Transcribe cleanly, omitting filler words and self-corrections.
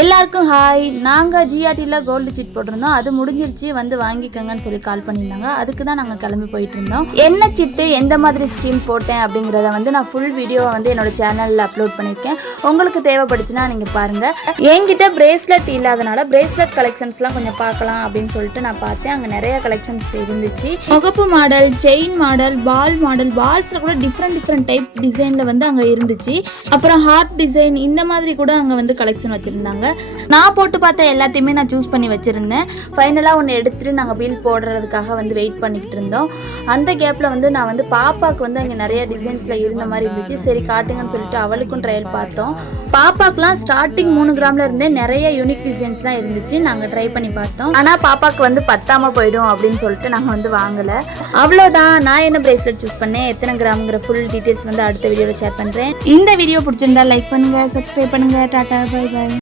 எல்லாருக்கும் ஹாய். நாங்கள் ஜிஆர்டியில் gold seat போட்டிருந்தோம். அது முடிஞ்சிருச்சு, வந்து வாங்கிக்கோங்கன்னு சொல்லி கால் பண்ணியிருந்தாங்க. அதுக்கு தான் நாங்கள் கிளம்பி போயிட்டு இருந்தோம். என்ன சீட்டு, எந்த மாதிரி ஸ்கீம் போட்டேன் அப்படிங்கிறத வந்து நான் ஃபுல் வீடியோவை வந்து என்னோட சேனலில் அப்லோட் பண்ணியிருக்கேன். உங்களுக்கு தேவைப்படுச்சுன்னா நீங்கள் பாருங்கள். என்கிட்ட பிரேஸ்லெட் இல்லாதனால பிரேஸ்லெட் கலெக்ஷன்ஸ்லாம் கொஞ்சம் பார்க்கலாம் அப்படின்னு சொல்லிட்டு நான் பார்த்தேன். அங்கே நிறைய கலெக்ஷன்ஸ் இருந்துச்சு. முகப்பு மாடல், செயின் மாடல், மாடல், பால்ஸில் கூட டிஃப்ரெண்ட் டைப் டிசைனில் வந்து அங்கே இருந்துச்சு. அப்புறம் ஹார்ட் டிசைன் இந்த மாதிரி கூட அங்கே வந்து கலெக்ஷன் வச்சுருந்தாங்க. நான் போட்டு பார்த்த எல்லாத்தையுமே நான் சூஸ் பண்ணி வச்சுருந்தேன். ஃபைனலாக ஒன்று எடுத்துகிட்டு நாங்கள் பில் போடுறதுக்காக வந்து வெயிட் பண்ணிக்கிட்டு இருந்தோம். அந்த கேப்பில் வந்து நான் வந்து பாப்பாவுக்கு வந்து அங்கே நிறைய டிசைன்ஸில் இருந்த மாதிரி இருந்துச்சு. சரி காட்டுங்கன்னு சொல்லிட்டு அவளுக்கும் ட்ரையல் பார்த்தோம். பாப்பாக்கெலாம் ஸ்டார்டிங் 3 கிராமில் இருந்தே நிறைய யூனிக் டிசைன்ஸ்லாம் இருந்துச்சு. நாங்கள் ட்ரை பண்ணி பார்த்தோம். ஆனால் பாப்பாவுக்கு வந்து பத்தாமல் போயிடும் அப்படின்னு சொல்லிட்டு நாங்கள் வந்து வாங்கலை. அவ்வளோதான். நான் என்ன பிரேஸ்லெட் சூஸ் பண்ணேன், எத்தனை கிராம்ங்கிற ஃபுல் டீட்டெயில்ஸ் வந்து அடுத்த வீடியோவில் ஷேர் பண்ணுறேன். இந்த வீடியோ பிடிச்சிருந்தா லைக் பண்ணுங்கள், சப்ஸ்கிரைப் பண்ணுங்கள். Tata, bye bye.